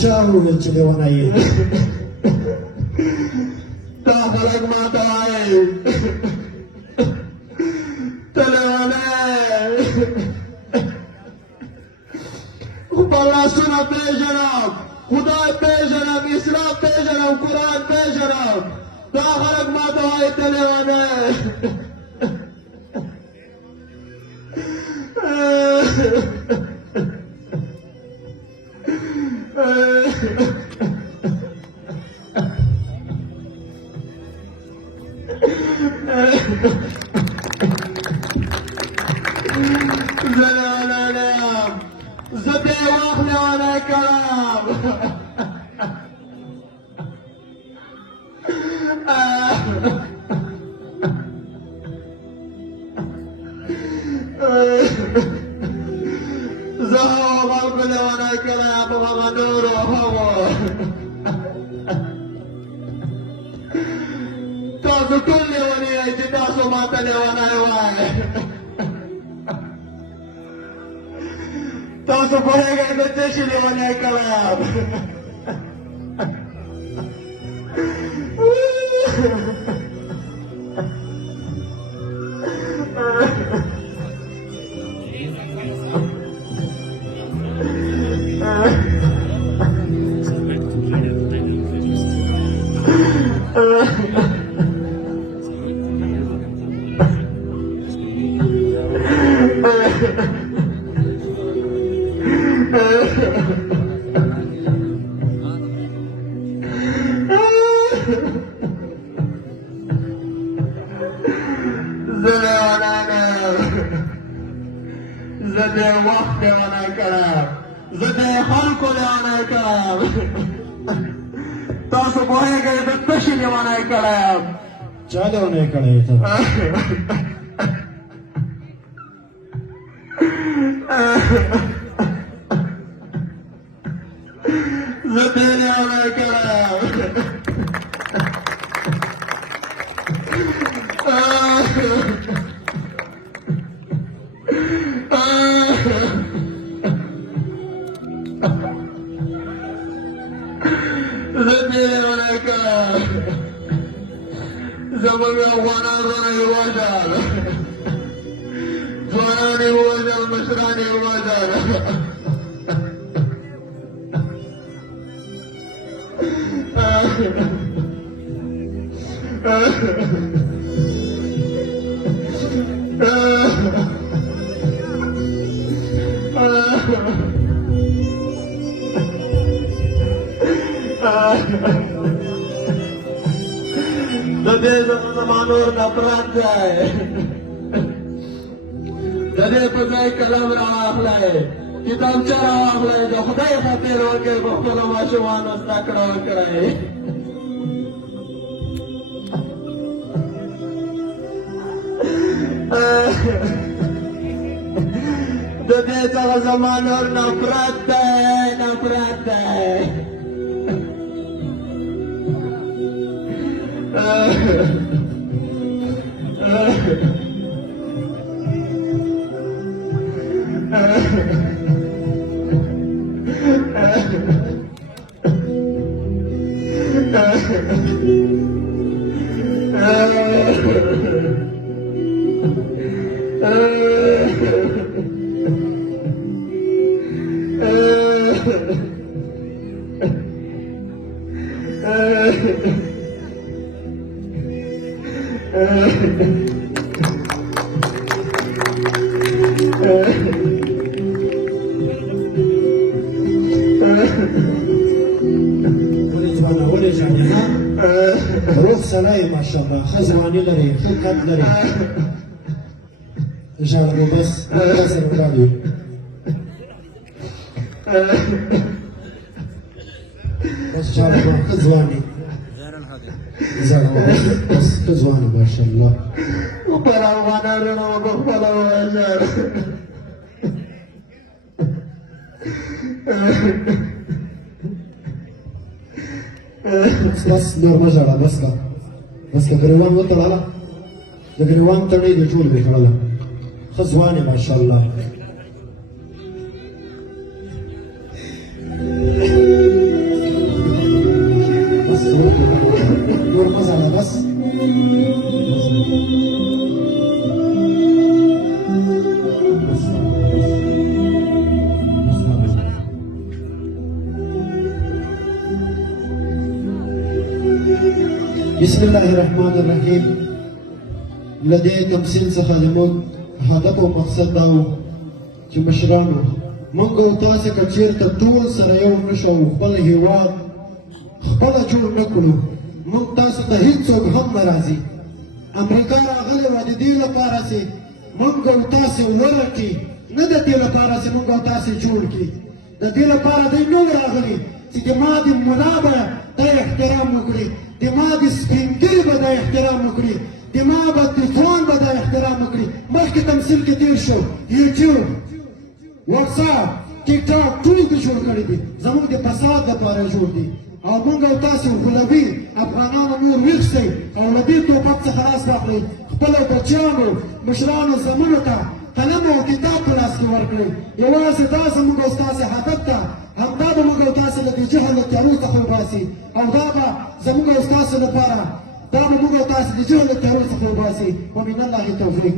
چا وویل چې لیونی یې دا خلک ماته وایي ته لیونی خپل لاسونه پېژنم خدای پېژنم اسلام پېژنم قرآن پېژنم دا خلک ماته وایي ته لیونی زه لیونی نه یم زه بې وخت لیونی کړم زه هغو خلکو لیونی کړی یم په هغه نورو هغو تاسو ټول لیوني یئ چې تاسو ماته لیونی وایئ تاسو پوهېږئ زه څه شي لیونی کړی یم زه لیونی نه یم زه دې وخت لیونی کړی یم زه دې خلکو لیونی کړی یم تاسو پوهېږئ زه څه شي لیونی کړی یم چا لیونی کړی یې ته زه دې لیونی کړی یم زه دې لیونی کړی یم زموږ افغانان زنه یې وژل ځوانان یې ووژل مشران یې ووژل د دې زما نور نفرت دی د دې په ځای قلم راواخلئ کتابچه راواخلئ د خدای خاطر وکړئ په خپلو ماشومانو زده کړه وکړئ د دې څخه زما نور نفرت دی نفرت دی ولې ځوانه ولې جانانه روغ سړی یې ماشاءالله ښه ځواني لرې ښه قد لرې ژاړه نو بس سره ولاړ بس ژاړه نو ښه ځواني ژاړه بس ښه ځواني ماشاءالله خپل افغانانو په خپله ووژل بس نور مه ژاړه بس که ګریوان وتړله د ګریوان تړۍ دې ټول دې تړله ښه ځوان یې ماشاءالله نور مه ځړه بس بسم الله الرحمن الرحیم. له دې تمثیل څخه زموږ هدف او مقصد دا و چې مشرانو موږ او تاسې که چېرته ټول سره یو نه شو خپل هېواد خپله جوړ نه کړو موږ تاسو ته هېڅوک هم نه راځي. امریکا راغلی وه د دې لپاره چې موږ او تاسې ورکړي نه د دې لپاره چې موږ او تاسې جوړ کړي. د دې لپاره دی نه و راغلي چې د ما د ملا به دا احترام وکړي د ما د سپین ږیري به دا احترام وکړي د ما به د ځوان به دا احترام وکړي. مخکې تمثیل کې تېر شو یوټیوب واتساپ ټیک ټاک ټول دې جوړ کړي دي زموږ د فساد دپاره جوړ دي او موږ او تاسې غلبي افغانانو نور ویښ شئ او له دې ټوپک څخه لاس واخلئ خپلو بچیانو مشرانو زمنو ته قلم او کتاب په لاس کې ورکړئ. یوازې دا زموږ او ستاسې هدف ده همدا به موږ او تاسې له دې جهل له تیارو څخه وباسي او دا به زموږ او ستاسو لپاره دا به موږ او تاسې د جهل له تیارو څخه وباسي. ومن الله توفیق.